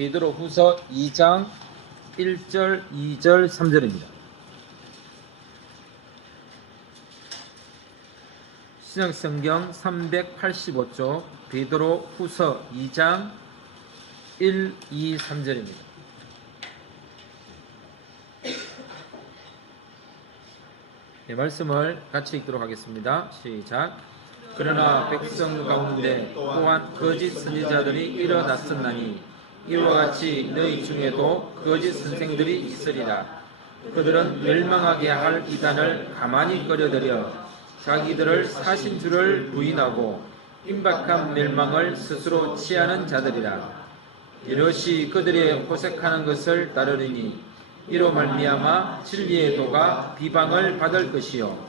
베드로 후서 2장 1절, 2절, 3절입니다. 신약성경 385쪽 베드로 후서 2장 1, 2, 3절입니다. 네, 말씀을 같이 읽도록 하겠습니다. 시작. 그러나 백성 가운데 또한 거짓 선지자들이 일어났었나니 이와 같이 너희 중에도 거짓 선생들이 있으리라. 그들은 멸망하게 할 이단을 가만히 꺼려들여 자기들을 사신 줄을 부인하고 임박한 멸망을 스스로 취하는 자들이라. 이것이 그들의 호색하는 것을 따르리니 이로 말미암아 진리의 도가 비방을 받을 것이요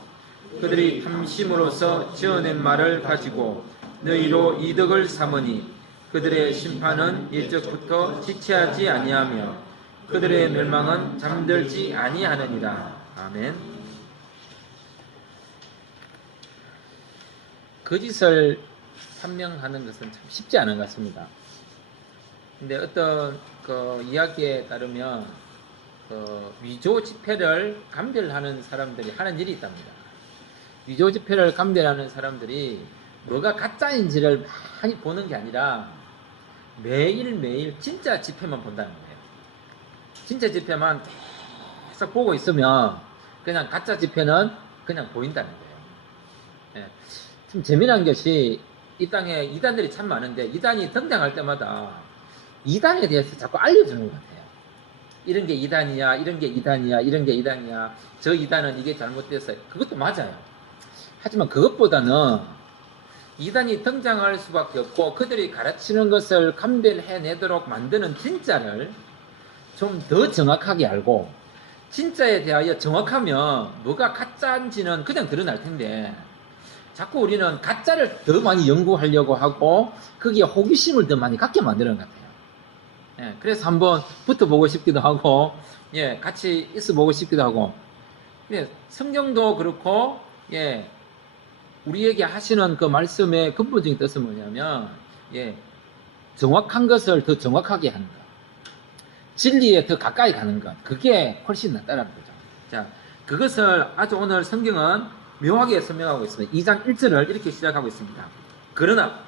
그들이 탐심으로써 지어낸 말을 가지고 너희로 이득을 삼으니 그들의 심판은 옛적부터 지체하지 아니하며 그들의 멸망은 잠들지 아니하느니라. 아멘. 거짓을 판명하는 것은 참 쉽지 않은 것 같습니다. 근데 어떤 이야기에 따르면 위조 지폐를 감별하는 사람들이 하는 일이 있답니다. 위조 지폐를 감별하는 사람들이 뭐가 가짜인지를 많이 보는 게 아니라 매일매일 진짜 지폐만 본다는 거예요. 진짜 지폐만 계속 보고 있으면 그냥 가짜 지폐는 그냥 보인다는 거예요. 예. 참 재미난 것이 이 땅에 이단들이 참 많은데 이단이 등장할 때마다 이단에 대해서 자꾸 알려주는 것 같아요. 이런 게 이단이야, 이런 게 이단이야, 이런 게 이단이야, 저 이단은 이게 잘못됐어요. 그것도 맞아요. 하지만 그것보다는 이단이 등장할 수밖에 없고 그들이 가르치는 것을 감별해내도록 만드는 진짜를 좀 더 정확하게 알고 진짜에 대하여 정확하면 뭐가 가짜인지는 그냥 드러날 텐데 자꾸 우리는 가짜를 더 많이 연구하려고 하고 거기에 호기심을 더 많이 갖게 만드는 것 같아요. 예, 그래서 한번 붙어보고 싶기도 하고, 예, 같이 있어보고 싶기도 하고, 예, 성경도 그렇고, 예, 우리에게 하시는 그 말씀의 근본적인 뜻은 뭐냐면, 예, 정확한 것을 더 정확하게 하는 것, 진리에 더 가까이 가는 것, 그게 훨씬 낫다는 거죠. 자, 그것을 아주 오늘 성경은 묘하게 설명하고 있습니다. 2장 1절을 이렇게 시작하고 있습니다. 그러나,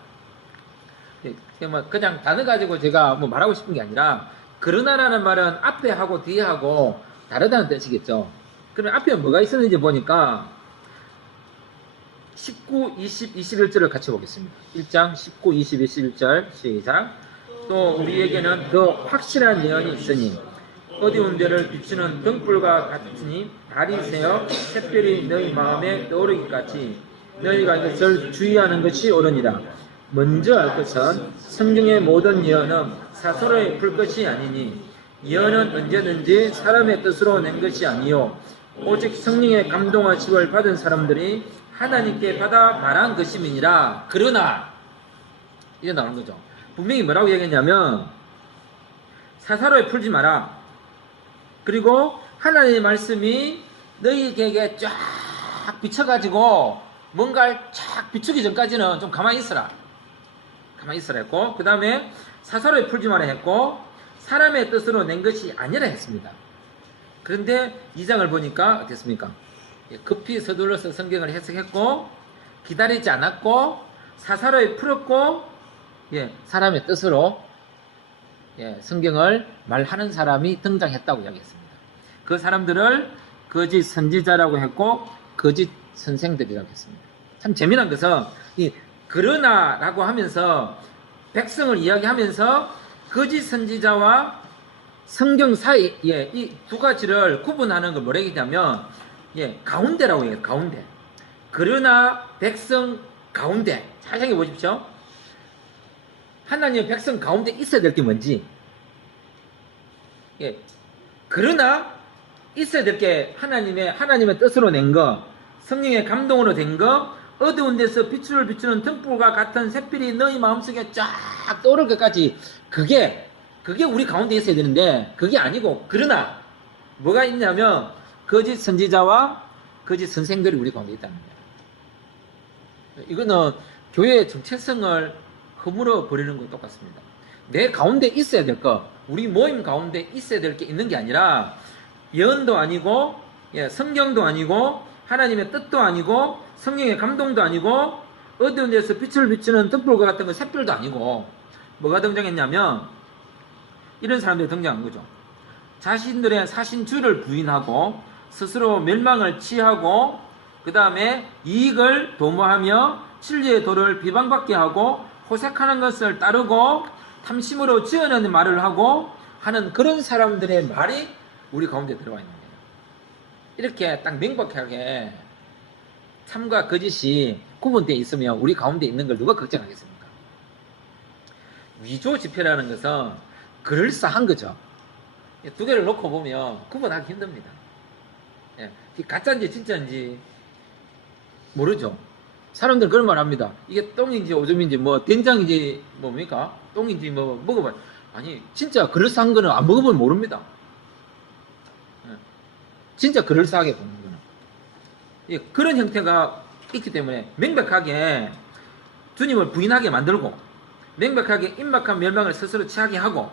그냥 단어 가지고 제가 뭐 말하고 싶은 게 아니라 그러나라는 말은 앞에 하고 뒤에 하고 다르다는 뜻이겠죠. 그러면 앞에 뭐가 있었는지 보니까 19, 20, 21절을 같이 보겠습니다. 1장 19, 20, 21절 시작. 또 우리에게는 더 확실한 예언이 있으니 어두운 데를 비추는 등불과 같으니 달이 새어 샛별이 너희 마음에 떠오르기까지 너희가 이것을 주의하는 것이 옳으니라. 먼저 알 것은 성경의 모든 예언은 사설에 풀 것이 아니니 예언은 언제든지 사람의 뜻으로 낸 것이 아니요 오직 성령의 감동하심을 받은 사람들이 하나님께 받아 말한 것임이니라. 그러나 이제 나오는 거죠. 분명히 뭐라고 얘기했냐면 사사로에 풀지 마라. 그리고 하나님의 말씀이 너희에게 쫙 비춰가지고 뭔가를 쫙 비추기 전까지는 좀 가만히 있어라. 가만히 있으라 했고, 그 다음에 사사로에 풀지 마라 했고, 사람의 뜻으로 낸 것이 아니라 했습니다. 그런데 2장을 보니까 어땠습니까? 급히 서둘러서 성경을 해석했고, 기다리지 않았고, 사사로에 풀었고, 사람의 뜻으로 성경을 말하는 사람이 등장했다고 이야기했습니다. 그 사람들을 거짓 선지자라고 했고, 거짓 선생들이라고 했습니다. 참 재미난 것은 그러나 라고 하면서 백성을 이야기하면서 거짓 선지자와 성경 사이에 이 두 가지를 구분하는 걸 뭐라고 했냐면 가운데라고 해요. 가운데. 그러나 백성 가운데. 잘 생각해 보십시오. 하나님의 백성 가운데 있어야 될 게 뭔지. 그러나 있어야 될 게 하나님의 뜻으로 낸 거, 성령의 감동으로 된 거, 어두운 데서 빛을 비추는 등불과 같은 샛별이 너희 마음속에 쫙 떠오를 것까지 그게 우리 가운데 있어야 되는데 그게 아니고 그러나 뭐가 있냐면 거짓 선지자와 거짓 선생들이 우리 가운데 있다는 거예요. 이거는 교회의 정체성을 허물어 버리는 것 똑같습니다. 내 가운데 있어야 될 거 우리 모임 가운데 있어야 될 게 있는 게 아니라 예언도 아니고 성경도 아니고 하나님의 뜻도 아니고 성령의 감동도 아니고 어두운 데서 빛을 비추는 등불과 같은 거 샛별도 아니고 뭐가 등장했냐면 이런 사람들이 등장한 거죠. 자신들의 사신주를 부인하고 스스로 멸망을 취하고 그 다음에 이익을 도모하며 진리의 도를 비방받게 하고 호색하는 것을 따르고 탐심으로 지어내는 말을 하고 하는 그런 사람들의 말이 우리 가운데 들어와 있는 거예요. 이렇게 딱 명백하게 참과 거짓이 구분되어 있으면 우리 가운데 있는 걸 누가 걱정하겠습니까? 위조 지표라는 것은 그럴싸한 거죠. 두 개를 놓고 보면 구분하기 힘듭니다. 가짜인지 진짜인지 모르죠. 사람들은 그런 말 합니다. 이게 똥인지 오줌인지 뭐 된장인지 뭡니까? 똥인지 뭐 먹어봐. 아니 진짜 그럴싸한 거는 안 먹어보면 모릅니다. 진짜 그럴싸하게 보는 거는 그런 형태가 있기 때문에 명백하게 주님을 부인하게 만들고 명백하게 임박한 멸망을 스스로 취하게 하고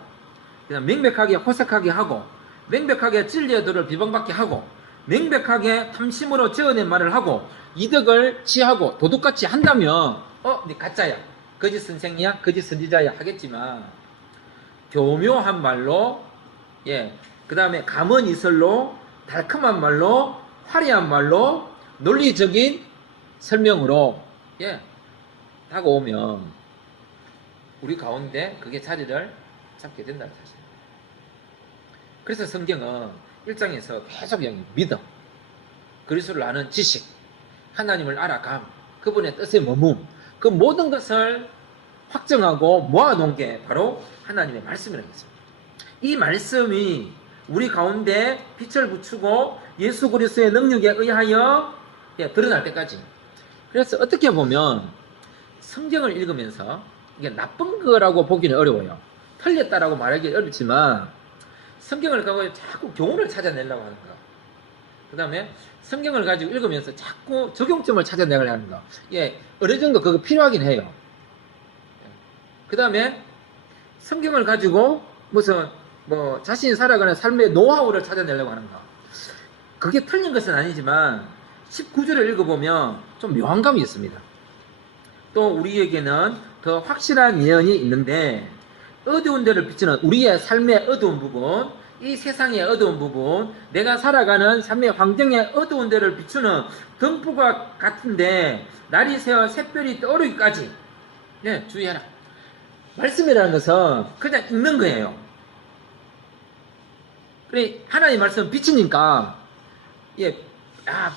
그냥 명백하게 호색하게 하고 명백하게 진리의 도를 비방받게 하고 명백하게 탐심으로 지어낸 말을 하고 이득을 취하고 도둑같이 한다면 네 가짜야, 거짓 선생이야, 거짓 선지자야 하겠지만 교묘한 말로 그 다음에 감언이설로 달콤한 말로 화려한 말로 논리적인 설명으로 다가오면 우리 가운데 그게 자리를 잡게 된다는 사실입니다. 그래서 성경은 1장에서 계속 믿음, 그리스도를 아는 지식, 하나님을 알아감, 그분의 뜻에 머문, 그 모든 것을 확정하고 모아놓은 게 바로 하나님의 말씀이라는 것입니다. 이 말씀이 우리 가운데 빛을 비추고 예수 그리스도의 능력에 의하여 드러날 때까지. 그래서 어떻게 보면 성경을 읽으면서 이게 나쁜 거라고 보기는 어려워요. 틀렸다라고 말하기 어렵지만 성경을 가지고 자꾸 교훈을 찾아내려고 하는 거. 그 다음에 성경을 가지고 읽으면서 자꾸 적용점을 찾아내려고 하는 거. 어느 정도 그거 필요하긴 해요. 그 다음에 성경을 가지고 무슨 자신이 살아가는 삶의 노하우를 찾아내려고 하는 거. 그게 틀린 것은 아니지만 19절을 읽어보면 좀 묘한 감이 있습니다. 또 우리에게는 더 확실한 예언이 있는데 어두운 데를 비추는 우리의 삶의 어두운 부분, 이 세상의 어두운 부분, 내가 살아가는 삶의 환경의 어두운 데를 비추는 등불과 같은데 날이 새어 샛별이 떠오르기까지 주의하라. 말씀이라는 것은 그냥 읽는 거예요. 그래 하나님 말씀 빛이니까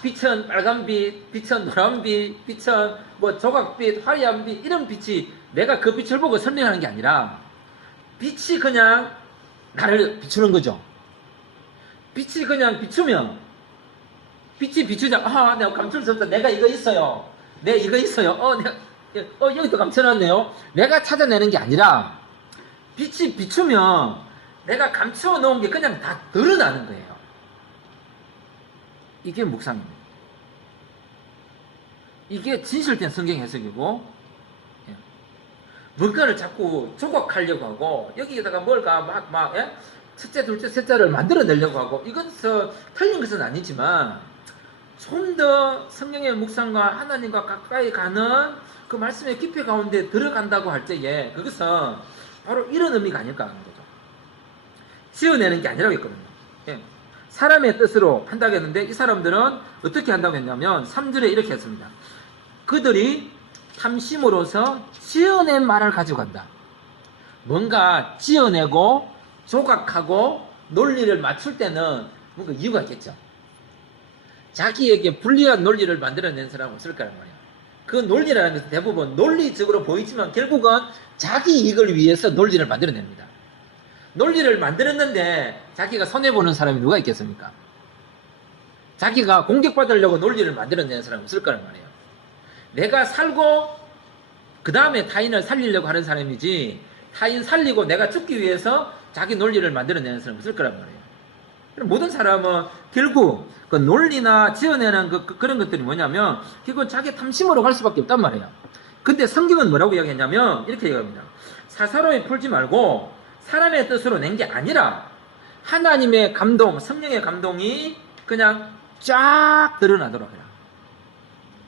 빛은 빨간빛, 빛은 노란빛, 빛은 조각빛, 화려한빛 이런 빛이 내가 그 빛을 보고 설명하는 게 아니라 빛이 그냥 나를 비추는 거죠. 빛이 그냥 비추면 빛이 비추자. 내가 감출 수 없다. 내가 이거 있어요. 내가 이거 있어요. 여기도 감춰놨네요. 내가 찾아내는 게 아니라 빛이 비추면 내가 감추어 놓은 게 그냥 다 드러나는 거예요. 이게 묵상입니다. 이게 진실된 성경 해석이고 뭔가를 자꾸 조각하려고 하고 여기에다가 뭘까 첫째, 둘째, 셋째를 만들어내려고 하고 이것은 틀린 것은 아니지만 좀 더 성경의 묵상과 하나님과 가까이 가는 그 말씀의 깊이 가운데 들어간다고 할 때에 그것은 바로 이런 의미가 아닐까 하는 거죠. 지어내는 게 아니라고 했거든요. 사람의 뜻으로 한다고 했는데 이 사람들은 어떻게 한다고 했냐면 3절에 이렇게 했습니다. 그들이 탐심으로서 지어낸 말을 가지고 간다. 뭔가 지어내고 조각하고 논리를 맞출 때는 뭔가 이유가 있겠죠. 자기에게 불리한 논리를 만들어낸 사람은 없을 거란 말이에요. 그 논리라는 것은 대부분 논리적으로 보이지만 결국은 자기 이익을 위해서 논리를 만들어냅니다. 논리를 만들었는데 자기가 손해보는 사람이 누가 있겠습니까? 자기가 공격받으려고 논리를 만들어내는 사람이 없을 거란 말이에요. 내가 살고 그 다음에 타인을 살리려고 하는 사람이지 타인 살리고 내가 죽기 위해서 자기 논리를 만들어내는 사람이 없을 거란 말이에요. 모든 사람은 결국 그 논리나 지어내는 그런 것들이 뭐냐면 결국 자기 탐심으로 갈 수밖에 없단 말이에요. 근데 성경은 뭐라고 이야기했냐면 이렇게 얘기합니다. 사사로이 풀지 말고 사람의 뜻으로 낸 게 아니라 하나님의 감동, 성령의 감동이 그냥 쫙 드러나도록 해라.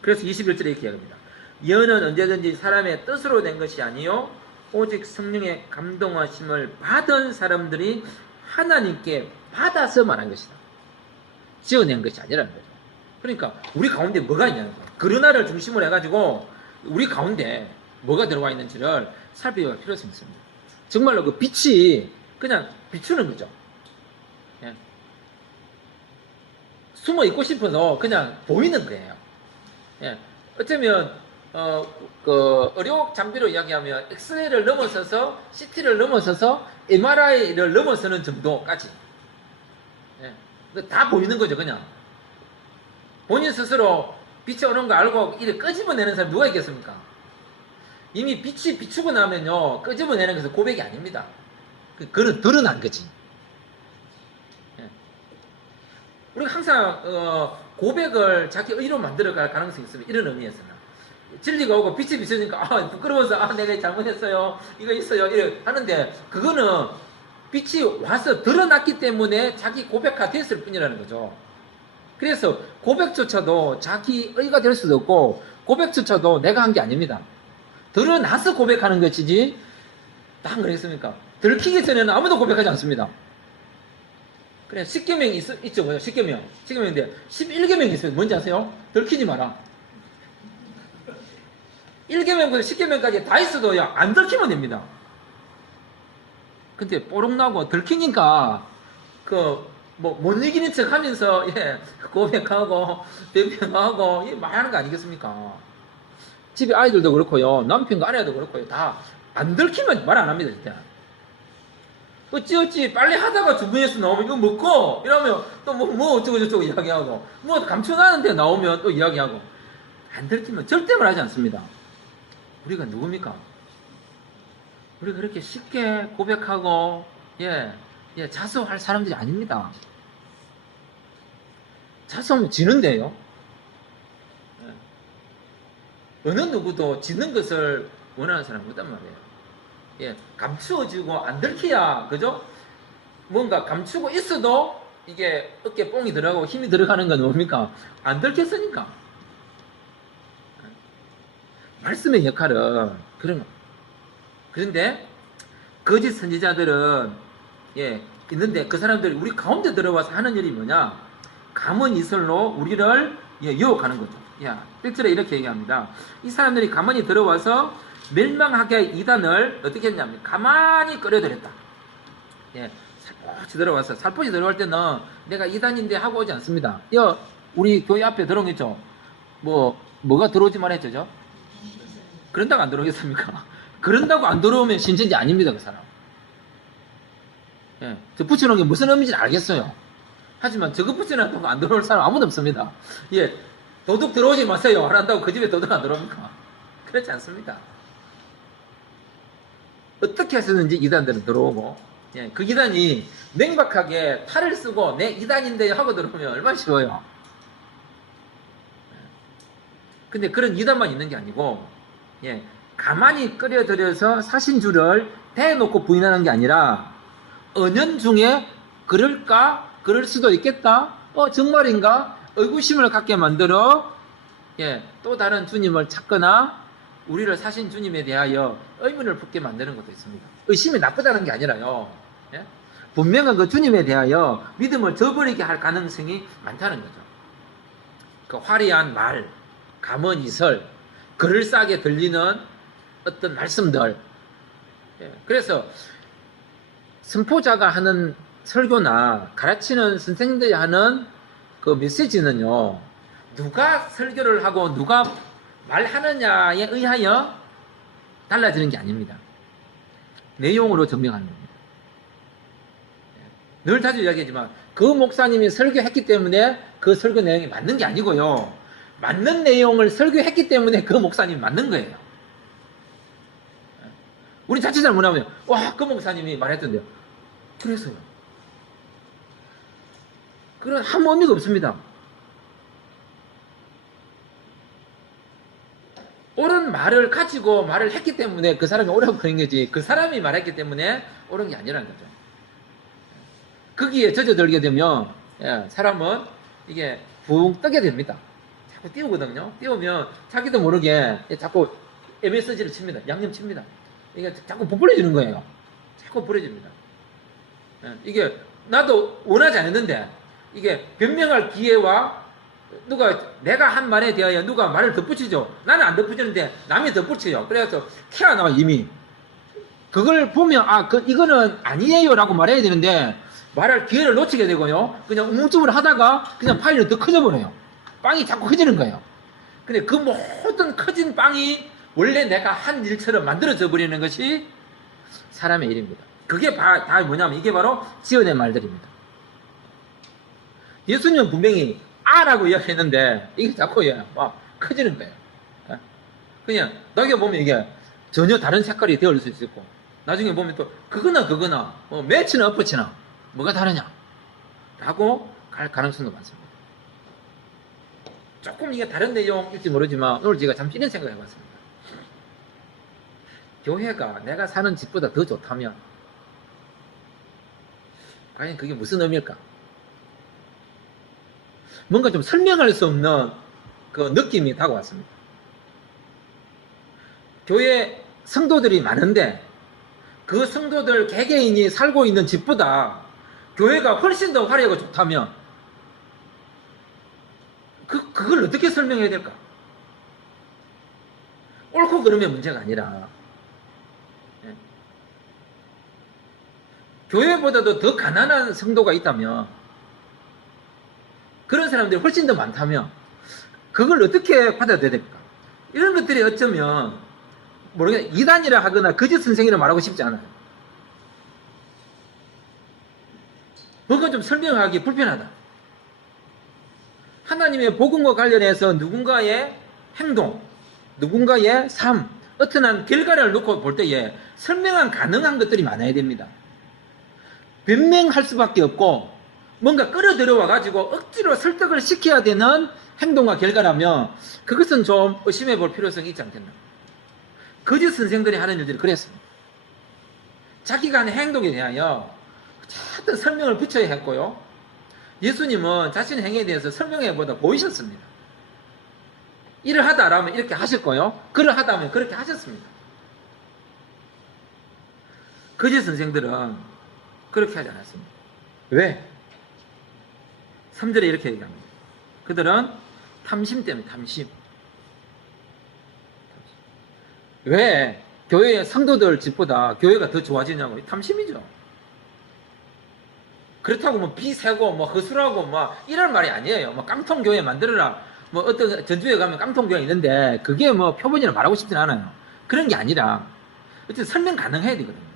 그래서 21절에 이렇게 이야기합니다. 예언은 언제든지 사람의 뜻으로 된 것이 아니요 오직 성령의 감동하심을 받은 사람들이 하나님께 받아서 말한 것이다. 지어낸 것이 아니라는 거죠. 그러니까 우리 가운데 뭐가 있냐는 거예요. 그러나를 중심으로 해가지고 우리 가운데 뭐가 들어와 있는지를 살펴볼 필요성이 있습니다. 정말로 그 빛이 그냥 비추는 거죠. 예. 숨어 있고 싶어서 그냥 보이는 거예요. 예. 어쩌면 그 의료 장비로 이야기하면 엑스레이를 넘어서서 CT를 넘어서서 MRI를 넘어서는 정도까지 예. 다 보이는 거죠. 그냥 본인 스스로 빛이 오는 거 알고 이래 끄집어내는 사람 누가 있겠습니까? 이미 빛이 비추고 나면요 끄집어내는 것은 고백이 아닙니다. 그건 드러난 거지. 예. 우리가 항상 고백을 자기 의로 만들어갈 가능성이 있습니다. 이런 의미에서는 진리가 오고 빛이 비추니까 부끄러워서 내가 잘못했어요 이거 있어요 이래 하는데 그거는 빛이 와서 드러났기 때문에 자기 고백화 됐을 뿐이라는 거죠. 그래서 고백조차도 자기 의가 될 수도 없고 고백조차도 내가 한 게 아닙니다. 드러나서 고백하는 것이지 딱 그랬습니까? 들키기 전에는 아무도 고백하지 않습니다. 그래 10계명이 있죠. 10계명인데 11계명이 있어요. 뭔지 아세요? 들키지 마라. 1계명부터 10계명까지 다 있어도 안 들키면 됩니다. 근데 뽀록 나고 들키니까 못 이기는 척 하면서 고백하고 변명하고 말하는 거 아니겠습니까? 집에 아이들도 그렇고요. 남편과 아내도 그렇고요. 다 안 들키면 말 안 합니다. 진짜. 어찌어찌 빨리 하다가 주변에서 나오면 이거 먹고 이러면 또 뭐 어쩌고 저쩌고 이야기하고 뭐 감춰놨는데 나오면 또 이야기하고 안 들키면 절대 말하지 않습니다. 우리가 누굽니까? 우리가 그렇게 쉽게 고백하고 자수할 사람들이 아닙니다. 자수하면 지는데요. 어느 누구도 지는 것을 원하는 사람이 없단 말이에요. 감추어지고 안 들키야, 그죠? 뭔가 감추고 있어도 이게 어깨 뽕이 들어가고 힘이 들어가는 건 뭡니까? 안 들켰으니까. 말씀의 역할은 그런 거. 그런데 거짓 선지자들은 있는데 그 사람들이 우리 가운데 들어와서 하는 일이 뭐냐? 가문 이설로 우리를 유혹하는 거죠. 1절에 이렇게 얘기합니다. 이 사람들이 가만히 들어와서 멸망하게 이단을 어떻게 했냐면 가만히 끌어들였다. 살포시 들어와서 살포시 들어갈 때는 내가 이단인데 하고 오지 않습니다. 우리 교회 앞에 들어오겠죠. 뭐가 들어오지 말했죠. 그런다고 안 들어오겠습니까? 그런다고 안 들어오면 신천지 아닙니다. 그 사람. 저 붙여놓은 게 무슨 의미인지 알겠어요. 하지만 저거 붙여놨다고 안 들어올 사람 아무도 없습니다. 도둑 들어오지 마세요. 안 한다고 그 집에 도둑 안 들어옵니까? 그렇지 않습니다. 어떻게 해서든지 이단들은 들어오고, 그 이단이 명백하게 탈을 쓰고 내 이단인데 하고 들어오면 얼마나 쉬워요. 근데 그런 이단만 있는 게 아니고, 가만히 끌어들여서 사신주를 대놓고 부인하는 게 아니라, 은연중에 그럴까? 그럴 수도 있겠다? 정말인가? 의구심을 갖게 만들어, 또 다른 주님을 찾거나, 우리를 사신 주님에 대하여 의문을 품게 만드는 것도 있습니다. 의심이 나쁘다는 게 아니라요. 분명한 그 주님에 대하여 믿음을 저버리게 할 가능성이 많다는 거죠. 그 화려한 말, 감언이설, 그럴싸하게 들리는 어떤 말씀들. 그래서 선포자가 하는 설교나 가르치는 선생님들이 하는 그 메시지는요, 누가 설교를 하고 누가 말하느냐에 의하여 달라지는 게 아닙니다. 내용으로 증명하는 겁니다. 늘 자주 이야기하지만 그 목사님이 설교했기 때문에 그 설교 내용이 맞는 게 아니고요. 맞는 내용을 설교했기 때문에 그 목사님이 맞는 거예요. 우리 자칫 잘못하면 그 목사님이 말했던데요. 그래서요. 그런 아무 의미가 없습니다. 옳은 말을 가지고 말을 했기 때문에 그 사람이 옳아 보인 거지, 그 사람이 말했기 때문에 옳은 게 아니라는 거죠. 거기에 젖어들게 되면 사람은 이게 붕 뜨게 됩니다. 자꾸 띄우거든요. 띄우면 자기도 모르게 자꾸 MSG를 칩니다. 양념 칩니다. 이게 자꾸 부풀려지는 거예요. 자꾸 부풀려집니다. 이게 나도 원하지 않았는데 이게 변명할 기회와 내가 한 말에 대하여 누가 말을 덧붙이죠. 나는 안 덧붙이는데 남이 덧붙여요. 그래서 튀어나와 이미. 그걸 보면 이거는 아니에요라고 말해야 되는데 말할 기회를 놓치게 되고요. 그냥 우물쭈물 하다가 그냥 파일이 더 커져버려요. 빵이 자꾸 커지는 거예요. 근데 그 모든 커진 빵이 원래 내가 한 일처럼 만들어져 버리는 것이 사람의 일입니다. 그게 다 뭐냐면 이게 바로 지어낸 말들입니다. 예수님은 분명히 아라고 이야기했는데 이게 자꾸 막 커지는 거예요. 그냥 녹여보면 이게 전혀 다른 색깔이 되어올 수 있고 나중에 보면 또 그거나 매치나 엎어치나 뭐가 다르냐 라고 갈 가능성도 많습니다. 조금 이게 다른 내용일지 모르지만 오늘 제가 잠시 이런 생각을 해봤습니다. 교회가 내가 사는 집보다 더 좋다면 과연 그게 무슨 의미일까? 뭔가 좀 설명할 수 없는 그 느낌이 다가왔습니다. 교회 성도들이 많은데 그 성도들 개개인이 살고 있는 집보다 교회가 훨씬 더 화려하고 좋다면 그걸 어떻게 설명해야 될까? 옳고 그름의 문제가 아니라 교회보다도 더 가난한 성도가 있다면 그런 사람들이 훨씬 더 많다면 그걸 어떻게 받아들여야 될까? 이런 것들이 어쩌면 모르겠 이단이라 하거나 거짓 선생이라 말하고 싶지 않아요. 뭔가 좀 설명하기 불편하다. 하나님의 복음과 관련해서 누군가의 행동, 누군가의 삶, 어떠한 결과를 놓고 볼 때에 설명은 가능한 것들이 많아야 됩니다. 변명할 수밖에 없고 뭔가 끌어들여와 가지고 억지로 설득을 시켜야 되는 행동과 결과라면 그것은 좀 의심해 볼 필요성이 있지 않겠나. 거짓 선생들이 하는 일들이 그랬습니다. 자기가 하는 행동에 대하여 어떤 설명을 붙여야 했고요. 예수님은 자신의 행위에 대해서 설명해보다 보이셨습니다. 일을 하다 라면 이렇게 하실 거요. 그를 하다 하면 그렇게 하셨습니다. 거짓 선생들은 그렇게 하지 않았습니다. 왜? 3절에 이렇게 얘기합니다. 그들은 탐심 때문에 탐심. 왜 교회의 성도들 집보다 교회가 더 좋아지냐고? 탐심이죠. 그렇다고 뭐 비세고 뭐 허술하고 뭐 이런 말이 아니에요. 뭐 깡통교회 만들어라. 뭐 어떤 전주에 가면 깡통교회 있는데 그게 뭐 표본이라 말하고 싶진 않아요. 그런 게 아니라 어쨌든 설명 가능해야 되거든요.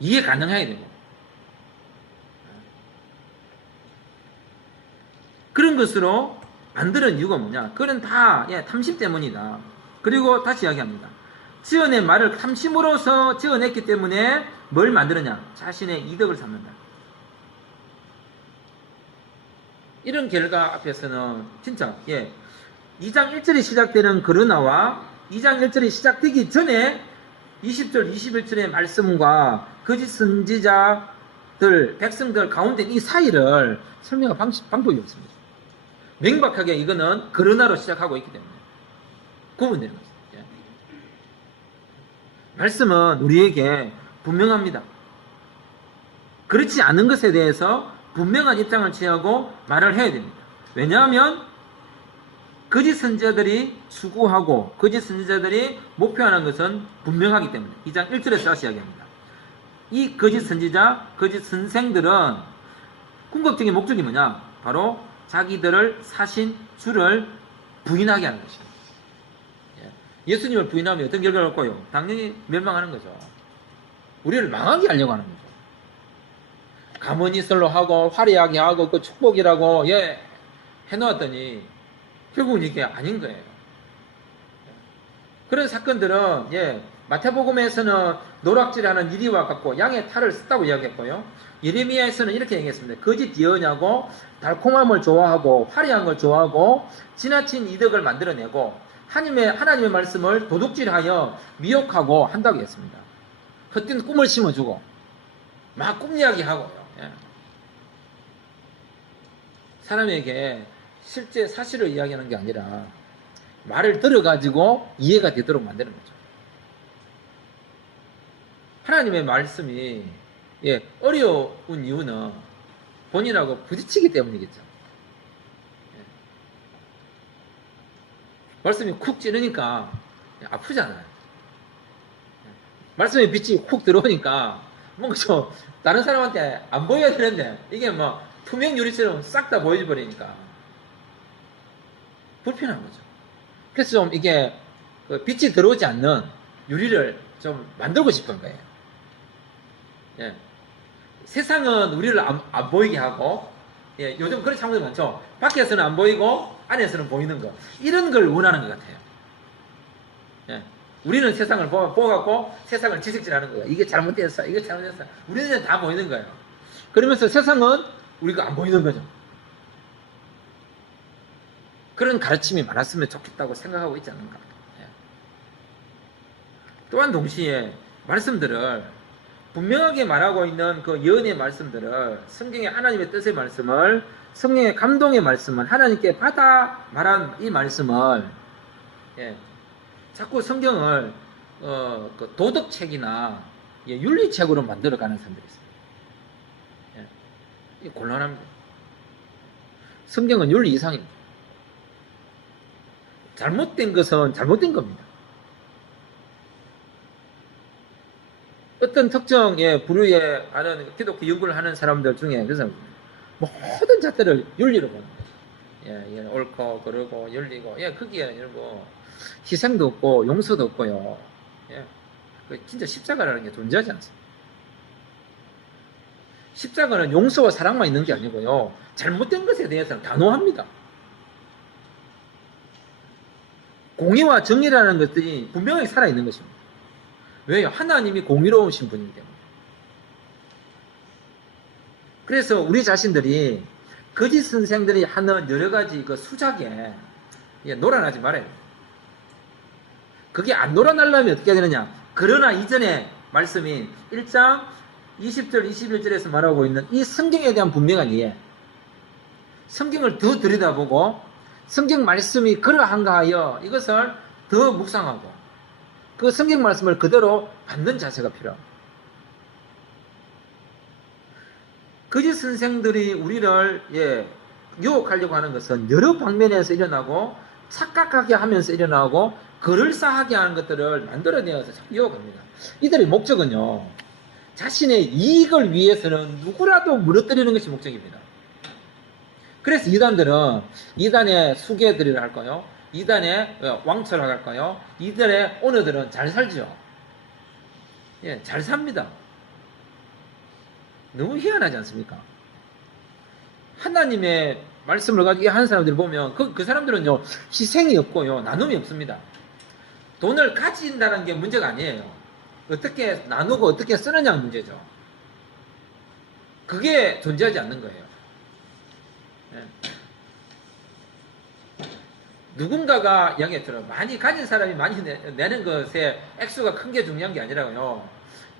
이해 가능해야 되고. 그런 것으로 만드는 이유가 뭐냐? 그건 다 탐심 때문이다. 그리고 다시 이야기합니다. 지어낸 말을 탐심으로서 지어냈기 때문에 뭘 만들었냐? 자신의 이득을 삼는다. 이런 결과 앞에서는 진짜 2장 1절이 시작되는 그러나와 2장 1절이 시작되기 전에 20절, 21절의 말씀과 거짓 선지자들, 백성들 가운데 이 사이를 설명할 방법이 없습니다. 명백하게 이거는 그러나로 시작하고 있기 때문에 구분되는 것입니다. 말씀은 우리에게 분명합니다. 그렇지 않은 것에 대해서 분명한 입장을 취하고 말을 해야 됩니다. 왜냐하면 거짓 선지자들이 추구하고 거짓 선지자들이 목표하는 것은 분명하기 때문에 2장 1절에서 다시 이야기합니다. 이 거짓 선지자, 거짓 선생들은 궁극적인 목적이 뭐냐? 바로 자기들을 사신 주를 부인하게 하는 것입니다. 예수님을 부인하면 어떤 결과를 얻고요? 당연히 멸망하는 거죠. 우리를 망하게 하려고 하는 거죠. 가문이설로 하고 화려하게 하고 그 축복이라고 해놓았더니 결국은 이게 아닌 거예요. 그런 사건들은 마태복음에서는 노락질하는 이리와 같고 양의 탈을 썼다고 이야기했고요. 예레미야에서는 이렇게 얘기했습니다. 거짓 예언하고 달콤함을 좋아하고 화려한 걸 좋아하고 지나친 이득을 만들어내고 하나님의 말씀을 도둑질하여 미혹하고 한다고 했습니다. 헛된 꿈을 심어주고 막 꿈 이야기하고요. 예. 사람에게 실제 사실을 이야기하는 게 아니라 말을 들어가지고 이해가 되도록 만드는 거죠. 하나님의 말씀이 어려운 이유는 본인하고 부딪히기 때문이겠죠. 말씀이 쿡 찌르니까 아프잖아요. 말씀의 빛이 쿡 들어오니까 뭔가 좀 다른 사람한테 안 보여야 되는데 이게 뭐 투명 유리처럼 싹 다 보여버리니까 불편한 거죠. 그래서 좀 이게 빛이 들어오지 않는 유리를 좀 만들고 싶은 거예요. 예. 세상은 우리를 안 보이게 하고, 요즘 그런 상황이 많죠. 밖에서는 안 보이고 안에서는 보이는 거, 이런 걸 원하는 것 같아요. 예. 우리는 세상을 보고 세상을 지적질하는 거예요. 이게 잘못됐어, 이게 잘못됐어. 우리는 다 보이는 거예요. 그러면서 세상은 우리가 안 보이는 거죠. 그런 가르침이 많았으면 좋겠다고 생각하고 있지 않는가. 예. 또한 동시에 말씀들을 분명하게 말하고 있는 그 예언의 말씀들을, 성경의 하나님의 뜻의 말씀을, 성경의 감동의 말씀을, 하나님께 받아 말한 이 말씀을, 자꾸 성경을 그 도덕책이나 윤리책으로 만들어가는 사람들이 있습니다. 이 곤란합니다. 성경은 윤리 이상입니다. 잘못된 것은 잘못된 겁니다. 어떤 특정 부류에 하는 기독교 연구를 하는 사람들 중에 그래서 모든 잣대를 윤리로 보는 거예요. 옳고 그르고 윤리고, 거기에 뭐 희생도 없고 용서도 없고요. 진짜 십자가라는 게 존재하지 않습니다. 십자가는 용서와 사랑만 있는 게 아니고요, 잘못된 것에 대해서는 단호합니다. 공의와 정의라는 것들이 분명히 살아있는 것입니다. 왜요? 하나님이 공의로우신 분이기 때문에. 그래서 우리 자신들이 거짓 선생들이 하는 여러 가지 그 수작에 놀아나지 말아야 돼요. 그게 안 놀아나려면 어떻게 해야 되느냐? 그러나 이전에 말씀인 1장 20절 21절에서 말하고 있는 이 성경에 대한 분명한 이해, 성경을 더 들여다보고 성경 말씀이 그러한가 하여 이것을 더 묵상하고 그 성경 말씀을 그대로 받는 자세가 필요합니다. 거짓 선생들이 우리를 유혹하려고 하는 것은 여러 방면에서 일어나고, 착각하게 하면서 일어나고, 그럴싸하게 하는 것들을 만들어내어서 유혹합니다. 이들의 목적은요, 자신의 이익을 위해서는 누구라도 무너뜨리는 것이 목적입니다. 그래서 이단들은 이단의 수괴들이라 할까요? 이단의 왕처럼 할까요? 이들의 오너들은 잘 살죠. 잘 삽니다. 너무 희한하지 않습니까? 하나님의 말씀을 가지고 하는 사람들 보면 그 사람들은요, 희생이 없고요, 나눔이 없습니다. 돈을 가진다는 게 문제가 아니에요. 어떻게 나누고 어떻게 쓰느냐가 문제죠. 그게 존재하지 않는 거예요. 누군가가 이야기했더라고요. 많이 가진 사람이 많이 내는 것에 액수가 큰 게 중요한 게 아니라고요.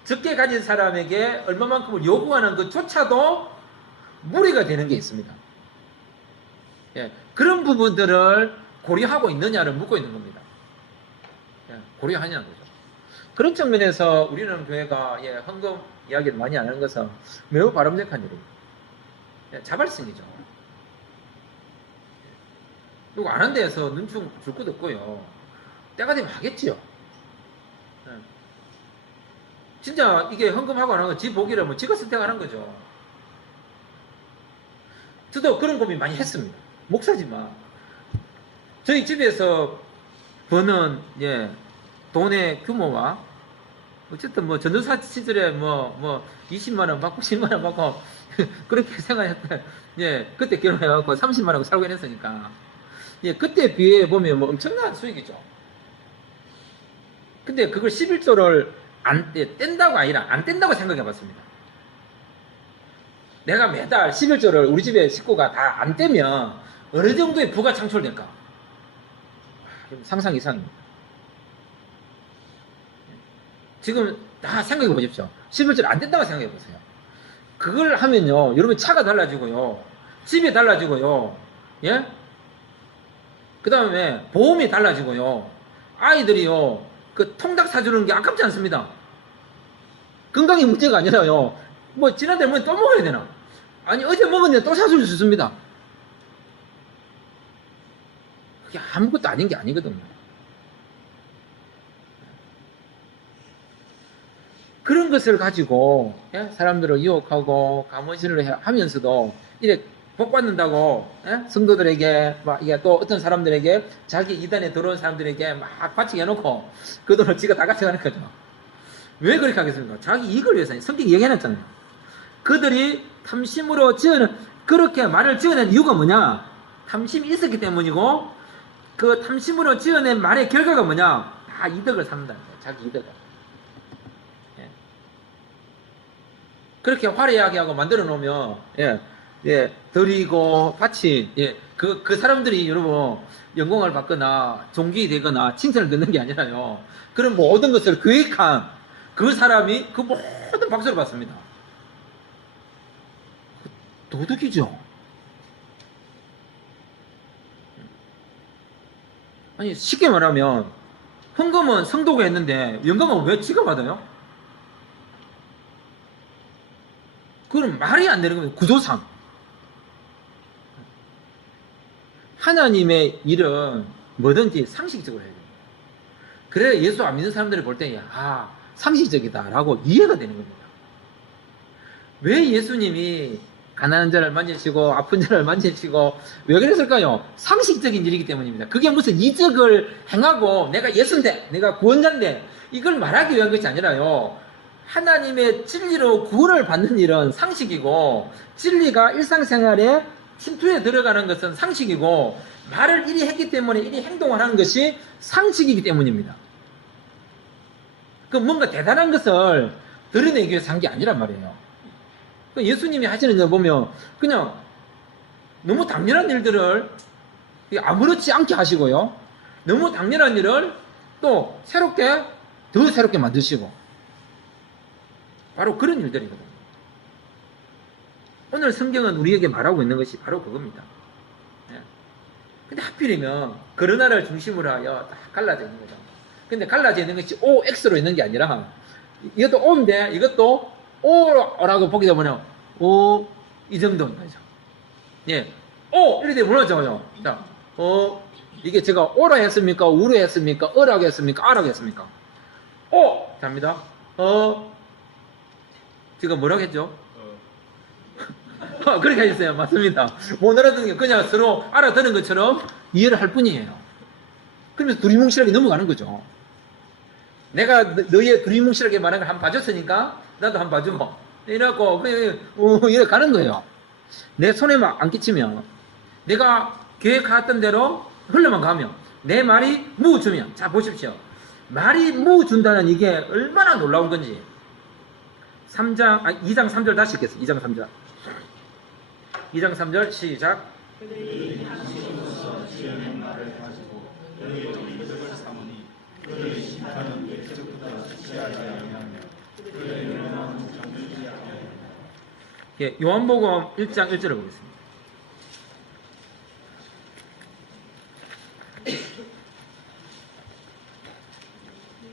적게 가진 사람에게 얼마만큼을 요구하는 것조차도 무리가 되는 게 있습니다. 그런 부분들을 고려하고 있느냐를 묻고 있는 겁니다. 고려하냐는 거죠. 그런 측면에서 우리는 교회가 헌금 이야기를 많이 안 하는 것은 매우 바람직한 일입니다. 자발성이죠. 그리고 안 한 데에서 눈총 줄 것도 없고요. 때가 되면 하겠지요. 진짜 이게 헌금하고 안 하는 건 지 복이라면 지가 선택하는 거죠. 저도 그런 고민 많이 했습니다. 목사지만 저희 집에서 버는 돈의 규모와 어쨌든 뭐 전도사 시절에 뭐 20만 원 받고 10만 원 받고 그렇게 생각했대. 그때 결혼해갖고 30만 원 살고 했으니까 그때 비해 보면 뭐 엄청난 수익이죠. 근데 그걸 11조를 뗀다고 아니라 안 뗀다고 생각해 봤습니다. 내가 매달 11조를 우리 집에 식구가 다 안 떼면 어느 정도의 부가 창출될까? 상상 이상입니다. 지금 다 생각해 보십시오. 11절 안 된다고 생각해 보세요. 그걸 하면요, 여러분 차가 달라지고요, 집이 달라지고요, 예? 그 다음에 보험이 달라지고요, 아이들이요, 그 통닭 사주는 게 아깝지 않습니다. 건강이 문제가 아니라요, 뭐 지난달에 뭐 또 먹어야 되나? 아니 어제 먹었는데 또 사줄 수 있습니다. 그게 아무것도 아닌 게 아니거든요. 그런 것을 가지고 사람들을 유혹하고 가무실을 하면서도 이래 복 받는다고 성도들에게 막 이게 또 어떤 사람들에게 자기 이단에 들어온 사람들에게 막 바치게 해놓고 그 돈을 지가 다 가져가는 거죠. 왜 그렇게 하겠습니까? 자기 이익을 위해서. 성경이 얘기해놨잖아요. 그들이 탐심으로 지어낸, 그렇게 말을 지어낸 이유가 뭐냐? 탐심이 있었기 때문이고, 그 탐심으로 지어낸 말의 결과가 뭐냐? 다 이득을 삼는다는 거예요. 자기 이득을. 예. 그렇게 화려하게 하고 만들어 놓으면, 드리고, 바친, 그 사람들이 여러분, 영광을 받거나, 존귀이 되거나, 칭찬을 듣는 게 아니라요. 그런 모든 것을 계획한 그 사람이 그 모든 박수를 받습니다. 도둑이죠. 아니 쉽게 말하면 헌금은 성도가 했는데 영광은 왜 지가 받아요? 그건 말이 안 되는 겁니다. 구조상. 하나님의 일은 뭐든지 상식적으로 해야 됩니다. 그래야 예수 안 믿는 사람들이 볼 때 상식적이다라고 이해가 되는 겁니다. 왜 예수님이 가난한 자를 만지시고 아픈 자를 만지시고 왜 그랬을까요? 상식적인 일이기 때문입니다. 그게 무슨 이적을 행하고 내가 예수인데 내가 구원자인데 이걸 말하기 위한 것이 아니라요, 하나님의 진리로 구원을 받는 일은 상식이고, 진리가 일상생활에 침투에 들어가는 것은 상식이고, 말을 이리 했기 때문에 이리 행동을 하는 것이 상식이기 때문입니다. 그 뭔가 대단한 것을 드러내기 위해서 한 게 아니란 말이에요. 예수님이 하시는 거 보면 그냥 너무 당연한 일들을 아무렇지 않게 하시고요, 너무 당연한 일을 또 더 새롭게 만드시고, 바로 그런 일들이거든요. 오늘 성경은 우리에게 말하고 있는 것이 바로 그겁니다. 근데 하필이면 그러나를 중심으로 하여 다 갈라져 있는 거죠. 근데 갈라져 있는 것이 OX로 있는 게 아니라, 이것도 O인데 이것도 O라고 보기도 보면 이 정도인 거죠. 이렇게 무너져요. 자, 이게 제가 O라 했습니까? 우로 했습니까? 어라고 했습니까? 아라고 했습니까? 잡니다. 제가 뭐라고 했죠? 그렇게 하셨어요. 맞습니다. 못 알아듣는 게 그냥 서로 알아듣는 것처럼 이해를 할 뿐이에요. 그러면서 두리뭉실하게 넘어가는 거죠. 내가 너의 두리뭉실하게 말하는 걸 한번 봐줬으니까 나도 한번 봐주고, 이래갖고 이래 가는 거예요. 내 손에만 안 끼치면, 내가 계획했던 대로 흘러만 가면, 내 말이 무주면, 자 보십시오. 말이 무준다는 이게 얼마나 놀라운 건지. 2장 3절 다시 읽겠습니다. 2장 3절. 2장 3절 시작. 요한복음 1장 1절을 보겠습니다.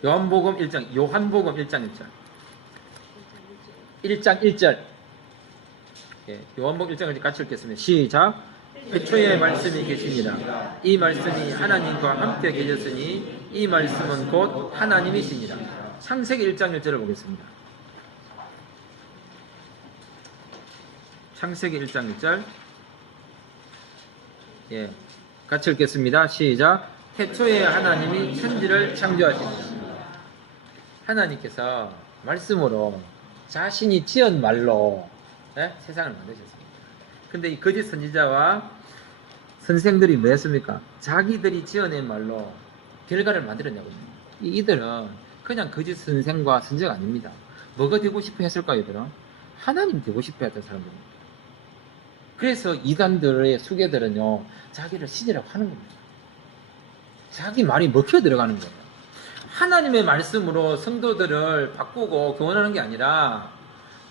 요한복음 1장 1절. 1장 1절. 요한복음 1장을 같이 읽겠습니다. 시작. 태초에 말씀이 계시니라. 이 말씀이 하나님과 함께 계셨으니 이 말씀은 곧 하나님이시니라. 창세기 1장 1절을 보겠습니다. 창세기 1장 1절. 같이 읽겠습니다. 시작. 태초에 하나님이 천지를 창조하시니라. 하나님께서 말씀으로 자신이 지은 말로 세상을 만드셨습니다. 근데 이 거짓 선지자와 선생들이 뭐 했습니까? 자기들이 지어낸 말로 결과를 만들어내거든요. 이들은 그냥 거짓 선생과 선지자가 아닙니다. 뭐가 되고 싶어 했을까요, 이들은? 하나님 되고 싶어 했던 사람들입니다. 그래서 이단들의 수괴들은요, 자기를 신이라고 하는 겁니다. 자기 말이 먹혀 들어가는 거예요. 하나님의 말씀으로 성도들을 바꾸고 교훈하는 게 아니라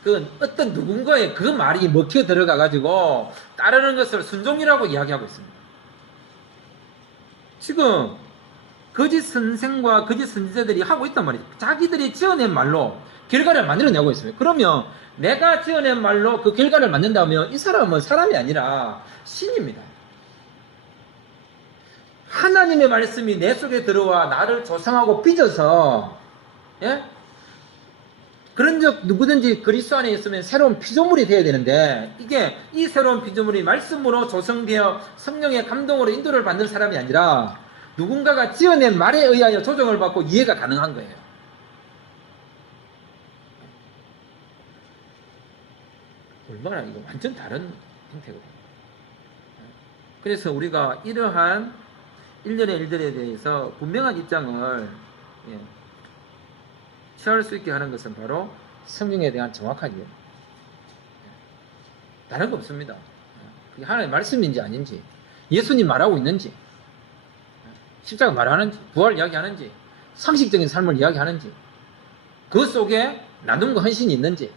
그 어떤 누군가의 그 말이 먹혀 들어가 가지고 따르는 것을 순종이라고 이야기하고 있습니다. 지금 거짓 선생과 거짓 선지자들이 하고 있단 말이죠. 자기들이 지어낸 말로 결과를 만들어내고 있어요. 그러면 내가 지어낸 말로 그 결과를 만든다면 이 사람은 사람이 아니라 신입니다. 하나님의 말씀이 내 속에 들어와 나를 조성하고 빚어서, 예? 그런 적 누구든지 그리스도 안에 있으면 새로운 피조물이 되어야 되는데, 이게 이 새로운 피조물이 말씀으로 조성되어 성령의 감동으로 인도를 받는 사람이 아니라 누군가가 지어낸 말에 의하여 조정을 받고 이해가 가능한 거예요. 얼마나 이거 완전 다른 형태거든요. 그래서 우리가 이러한 일련의 일들에 대해서 분명한 입장을 취할 수 있게 하는 것은 바로 성경에 대한 정확한 이해. 다른 거 없습니다. 그게 하나님의 말씀인지 아닌지, 예수님 말하고 있는지, 십자가 말하는지, 부활 이야기하는지, 상식적인 삶을 이야기하는지, 그 속에 나눔과 헌신이 있는지,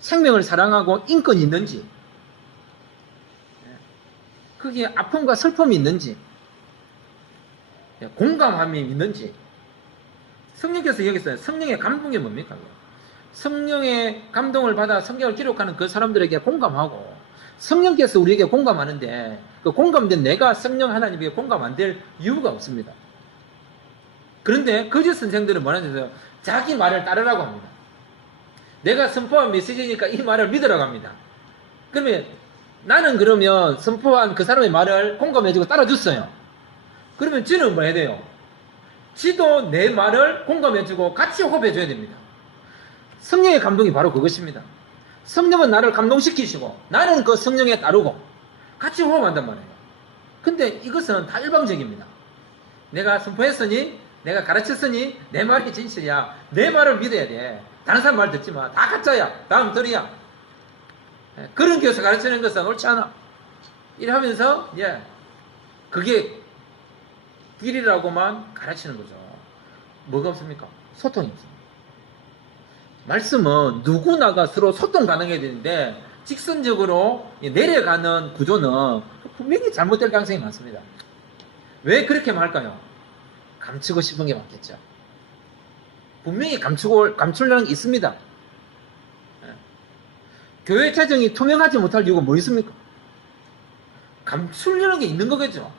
생명을 사랑하고 인권이 있는지, 그게 아픔과 슬픔이 있는지, 공감함이 있는지. 성령께서 얘기했어요. 성령의 감동이 뭡니까? 성령의 감동을 받아 성경을 기록하는 그 사람들에게 공감하고, 성령께서 우리에게 공감하는데 그 공감된 내가 성령 하나님에게 공감 안 될 이유가 없습니다. 그런데 거짓 선생들은 뭐라는지 자기 말을 따르라고 합니다. 내가 선포한 메시지니까 이 말을 믿으라고 합니다. 그러면 나는 그러면 선포한 그 사람의 말을 공감해주고 따라줬어요. 그러면 지는 뭐 해야 돼요? 지도 내 말을 공감해주고 같이 호흡해줘야 됩니다. 성령의 감동이 바로 그것입니다. 성령은 나를 감동시키시고 나는 그 성령에 따르고 같이 호흡한단 말이에요. 근데 이것은 다 일방적입니다. 내가 선포했으니, 내가 가르쳤으니 내 말이 진실이야. 내 말을 믿어야 돼. 다른 사람 말 듣지 마. 다 가짜야. 다음 들이야. 그런 교사 가르치는 것은 옳지 않아. 이러면서 그게 길이라고만 가르치는 거죠. 뭐가 없습니까? 소통이 없습니다. 말씀은 누구나가 서로 소통 가능해야 되는데 직선적으로 내려가는 구조는 분명히 잘못될 가능성이 많습니다. 왜 그렇게 말할까요? 감추고 싶은 게 많겠죠. 분명히 감추려는 게 있습니다. 교회 재정이 투명하지 못할 이유가 뭐 있습니까? 감추려는 게 있는 거겠죠.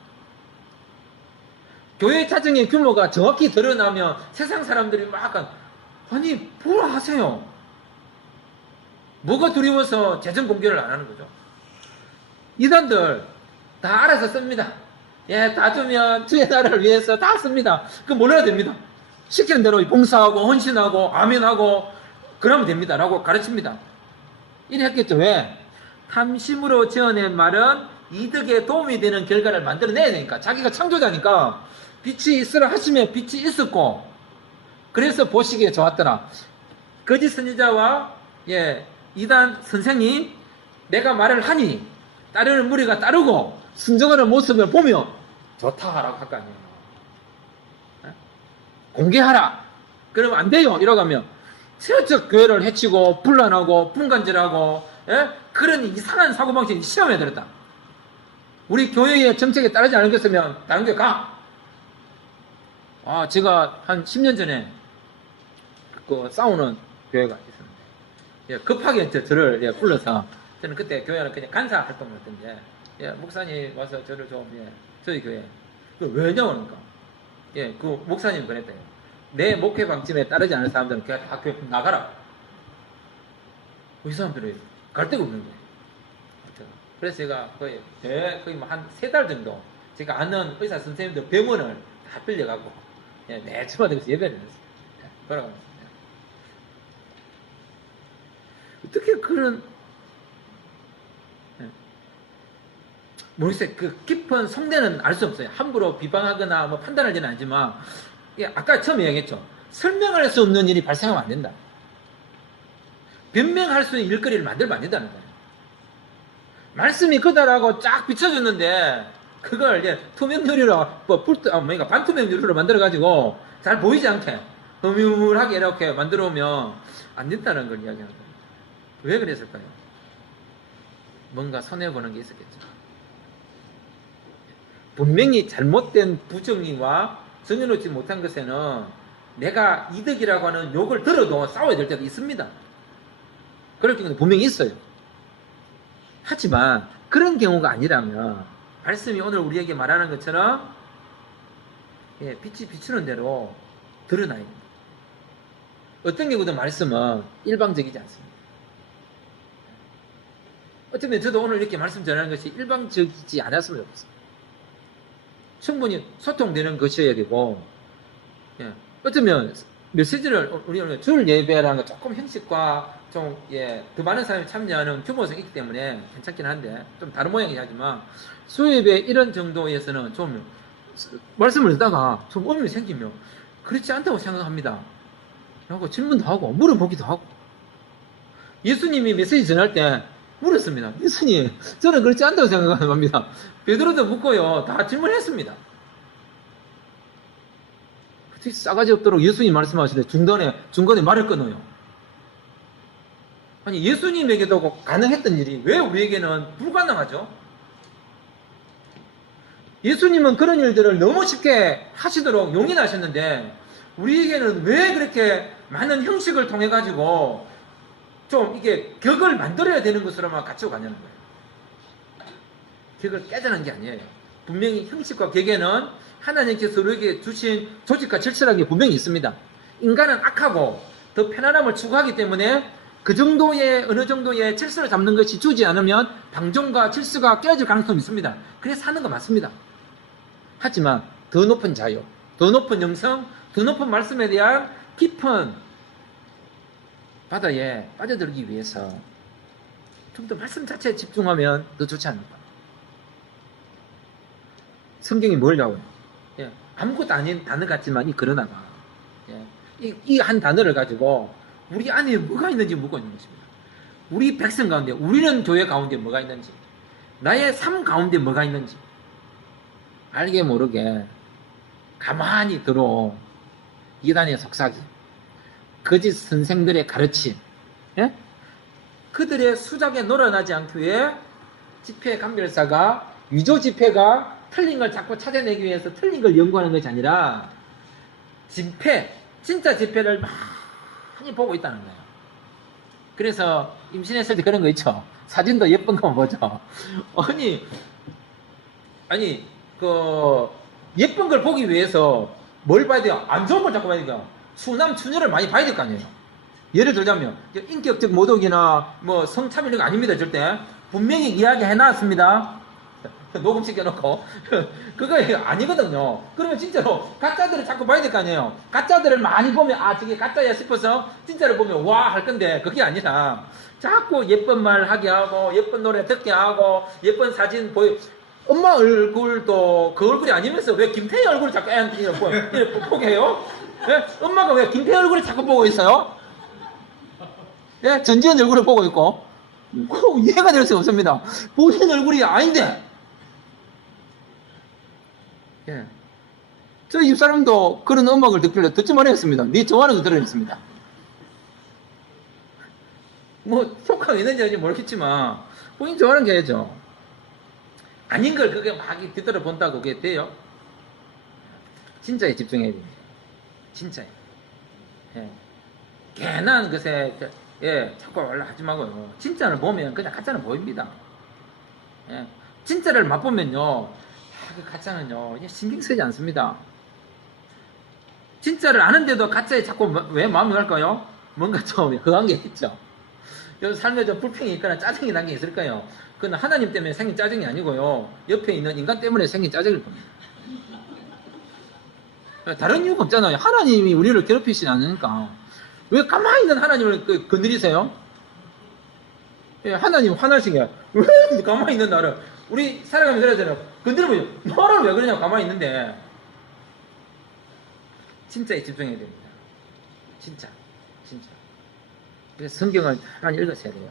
교회 재정의 규모가 정확히 드러나면 세상 사람들이 막 아니 뭐라 하세요? 뭐가 두려워서 재정 공개를 안 하는 거죠? 이단들 다 알아서 씁니다. 다 주면 주의 나라를 위해서 다 씁니다. 그거 몰라야 됩니다. 시키는 대로 봉사하고 헌신하고 아멘하고 그러면 됩니다 라고 가르칩니다. 이래 했겠죠. 왜? 탐심으로 지어낸 말은 이득에 도움이 되는 결과를 만들어내야 되니까. 자기가 창조자니까 빛이 있으라 하시면 빛이 있었고, 그래서 보시기에 좋았더라. 거짓 선지자와 이단 선생이 내가 말을 하니 따르는 무리가 따르고 순종하는 모습을 보며 좋다라고 할 거 아니에요. 공개하라. 그러면 안 돼요. 이러고 하면 슬쩍 교회를 해치고 분란하고 분간질하고 그런 이상한 사고방식이 시험에 들었다. 우리 교회의 정책에 따르지 않겠으면 다른 교회 가. 제가 한 10년 전에 싸우는 교회가 있었는데 급하게 저를 불러서 저는 그때 교회는 그냥 간사 활동을 했던데 목사님 와서 저를 좀 저희 교회 왜냐니까 그 목사님 그랬대요. 내 목회 방침에 따르지 않은 사람들은 그냥 다 교회 나가라. 이 사람들이 갈 데가 없는 거예요. 그래서 제가 거의 한 3달 정도 제가 아는 의사 선생님들 병원을 다 빌려가고 매주마다 예배를 했어요. 돌아가면서. 어떻게 그런 모르겠어요. 그 깊은 성대는 알 수 없어요. 함부로 비방하거나 뭐 판단하지는 않지만 아까 처음에 얘기했죠. 설명할 수 없는 일이 발생하면 안 된다. 변명할 수 있는 일거리를 만들면 안 된다는 거예요. 말씀이 그다라고 쫙 비춰줬는데 그걸 이제 투명 유리로 뭐니까 반투명 유리로 만들어 가지고 잘 보이지 않게 흐물하게 이렇게 만들어 오면 안 된다는 걸 이야기하는 거예요. 왜 그랬을까요? 뭔가 손해 보는 게 있었겠죠. 분명히 잘못된 부정의와 정해놓지 못한 것에는 내가 이득이라고 하는 욕을 들어도 싸워야 될 때도 있습니다. 그럴 경우도 분명히 있어요. 하지만 그런 경우가 아니라면 말씀이 오늘 우리에게 말하는 것처럼 빛이 비추는 대로 드러나야 됩니다. 어떤 경우도 말씀은 일방적이지 않습니다. 어쩌면 저도 오늘 이렇게 말씀 전하는 것이 일방적이지 않았으면 좋겠습니다. 충분히 소통되는 것이어야 되고, 어쩌면 메시지를 우리 줄 예배라는 거 조금 형식과 좀 더 많은 사람이 참여하는 규모성이 있기 때문에 괜찮긴 한데 좀 다른 모양이긴 하지만 수예배 이런 정도에서는 좀 말씀을 듣다가 좀 의문이 생기면 그렇지 않다고 생각합니다. 하고 질문도 하고 물어보기도 하고 예수님이 메시지 전할 때 물었습니다. 예수님, 저는 그렇지 않다고 생각합니다. 베드로도 묻고요. 다 질문했습니다. 그렇게 싸가지 없도록 예수님 말씀하시는데 중간에 말을 끊어요. 아니, 예수님에게도 가능했던 일이 왜 우리에게는 불가능하죠? 예수님은 그런 일들을 너무 쉽게 하시도록 용인하셨는데 우리에게는 왜 그렇게 많은 형식을 통해 가지고 좀 이게 격을 만들어야 되는 것으로만 갖추고 가냐는 거예요. 격을 깨자는 게 아니에요. 분명히 형식과 격에는 하나님께서 우리에게 주신 조직과 질서라는 게 분명히 있습니다. 인간은 악하고 더 편안함을 추구하기 때문에 그 정도의 어느 정도의 질서를 잡는 것이 주지 않으면 방종과 질서가 깨어질 가능성이 있습니다. 그래서 하는 거 맞습니다. 하지만 더 높은 자유, 더 높은 영성, 더 높은 말씀에 대한 깊은 바다에 빠져들기 위해서 좀 더 말씀 자체에 집중하면 더 좋지 않을까. 성경이 뭘라고요? 아무것도 아닌 단어 같지만 이 그러나가 이 한 단어를 가지고 우리 안에 뭐가 있는지 묻고 있는 것입니다. 우리 백성 가운데, 우리는 교회 가운데 뭐가 있는지, 나의 삶 가운데 뭐가 있는지 알게 모르게 가만히 들어 이단의 속삭임, 거짓 선생들의 가르침, 그들의 수작에 놀아나지 않기 위해 집회 감별사가 위조 집회가 틀린 걸 자꾸 찾아내기 위해서 틀린 걸 연구하는 것이 아니라 진짜 집회를 많이 보고 있다는 거예요. 그래서 임신했을 때 그런 거 있죠. 사진도 예쁜 거 보죠. 아니 예쁜 걸 보기 위해서 뭘 봐야 돼요? 안 좋은 걸 자꾸 봐야 돼요. 추남 추녀를 많이 봐야 될 거 아니에요. 예를 들자면 인격적 모독이나 뭐 성참 이런 거 아닙니다. 절대 분명히 이야기해 놨습니다. 녹음시켜놓고 그거 아니거든요. 그러면 진짜로 가짜들을 자꾸 봐야 될 거 아니에요. 가짜들을 많이 보면 저게 가짜야 싶어서 진짜를 보면 와 할 건데 그게 아니라 자꾸 예쁜 말 하게 하고 예쁜 노래 듣게 하고 예쁜 사진 엄마 얼굴도 그 얼굴이 아니면서 왜 김태희 얼굴을 자꾸 애한테 보게 해요? 엄마가 왜 김태희 얼굴을 자꾸 보고 있어요? 전지현 얼굴을 보고 있고 이해가 될 수 없습니다. 본인 얼굴이 아닌데 저 집사람도 그런 음악을 듣길래 듣지 말았습니다. 네 좋아하는 거 들어있습니다. 뭐 효과가 있는지 모르겠지만 본인 좋아하는 게 해야죠. 아닌 걸 그게 막 뒤돌아 본다고 그게 돼요? 진짜에 집중해야 됩니다. 진짜에. 괜한 것에 자꾸 올라가지 말고요. 진짜를 보면 그냥 가짜는 보입니다. 진짜를 맛보면요. 그 가짜는요 신경 쓰지 않습니다. 진짜를 아는데도 가짜에 자꾸 왜 마음이 갈까요? 뭔가 좀 허한 게 있죠. 여기 삶에 좀 불평이 있거나 짜증이 난 게 있을까요? 그건 하나님 때문에 생긴 짜증이 아니고요 옆에 있는 인간 때문에 생긴 짜증일 겁니다. 다른 이유가 없잖아요. 하나님이 우리를 괴롭히시지 않으니까. 왜 가만히 있는 하나님을 건드리세요? 하나님 화나시게 왜 가만히 있는 나를 우리 살아가면서 그러잖아요. 건드리면 너를 왜 그러냐고 가만히 있는데 진짜에 집중해야 됩니다. 진짜. 그래서 성경을 많이 읽으셔야 돼요.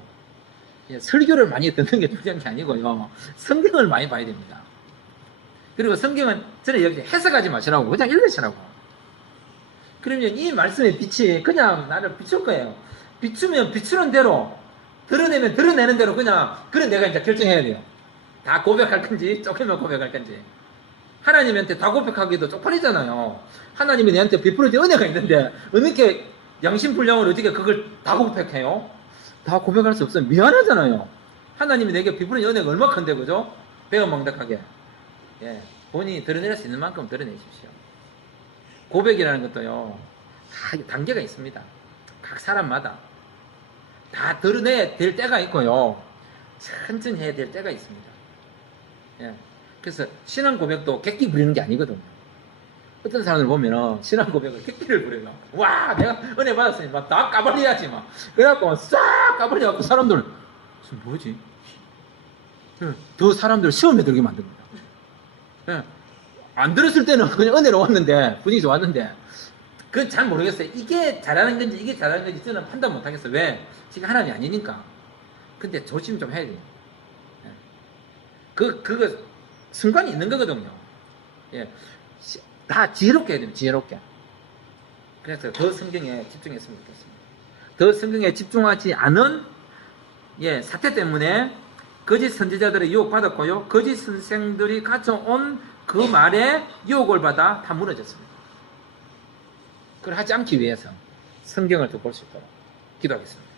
설교를 많이 듣는 게 중요한 게 아니고요. 성경을 많이 봐야 됩니다. 그리고 성경은 저는 여기 해석하지 마시라고 그냥 읽으시라고. 그러면 이 말씀의 빛이 그냥 나를 비출 거예요. 비추면 비추는 대로, 드러내면 드러내는 대로 그냥, 그래 내가 이제 결정해야 돼요. 다 고백할 건지 조금만 고백할 건지. 하나님한테 다 고백하기도 쪽팔리잖아요. 하나님이 내한테 베풀어진 은혜가 있는데 어떻게 양심불량을 어떻게 그걸 다 고백해요? 다 고백할 수 없어요. 미안하잖아요. 하나님이 내게 베풀어진 은혜가 얼마나 큰데, 그죠? 배은망덕하게. 예, 본인이 드러낼 수 있는 만큼 드러내십시오. 고백이라는 것도요, 다 단계가 있습니다. 각 사람마다 다 드러내야 될 때가 있고요, 천천히 해야 될 때가 있습니다. 예, 그래서 신앙 고백도 객기 부리는 게 아니거든요. 어떤 사람들 보면은 신앙 고백을 객기를 부려요. 와, 내가 은혜 받았으니 막 다 까발려야지 막. 그래갖고 싹 까발려갖고 사람들 지금 뭐지? 더 사람들 시험에 들게 만듭니다. 예, 안 들었을 때는 그냥 은혜로 왔는데, 분위기 좋았는데, 그건 잘 모르겠어요. 이게 잘하는 건지 이게 잘하는 건지 저는 판단 못 하겠어요. 왜? 지금 하나님이 아니니까. 근데 조심 좀 해야 돼요. 예. 그거 순간이 있는 거거든요. 예. 다 지혜롭게 해야 돼요. 지혜롭게. 그래서 더 성경에 집중했으면 좋겠습니다. 더 성경에 집중하지 않은, 예, 사태 때문에 거짓 선지자들의 유혹받았고요, 거짓 선생들이 가져온 그 말에 유혹을 받아 다 무너졌습니다. 그걸 하지 않기 위해서 성경을 더 볼 수 있도록 기도하겠습니다.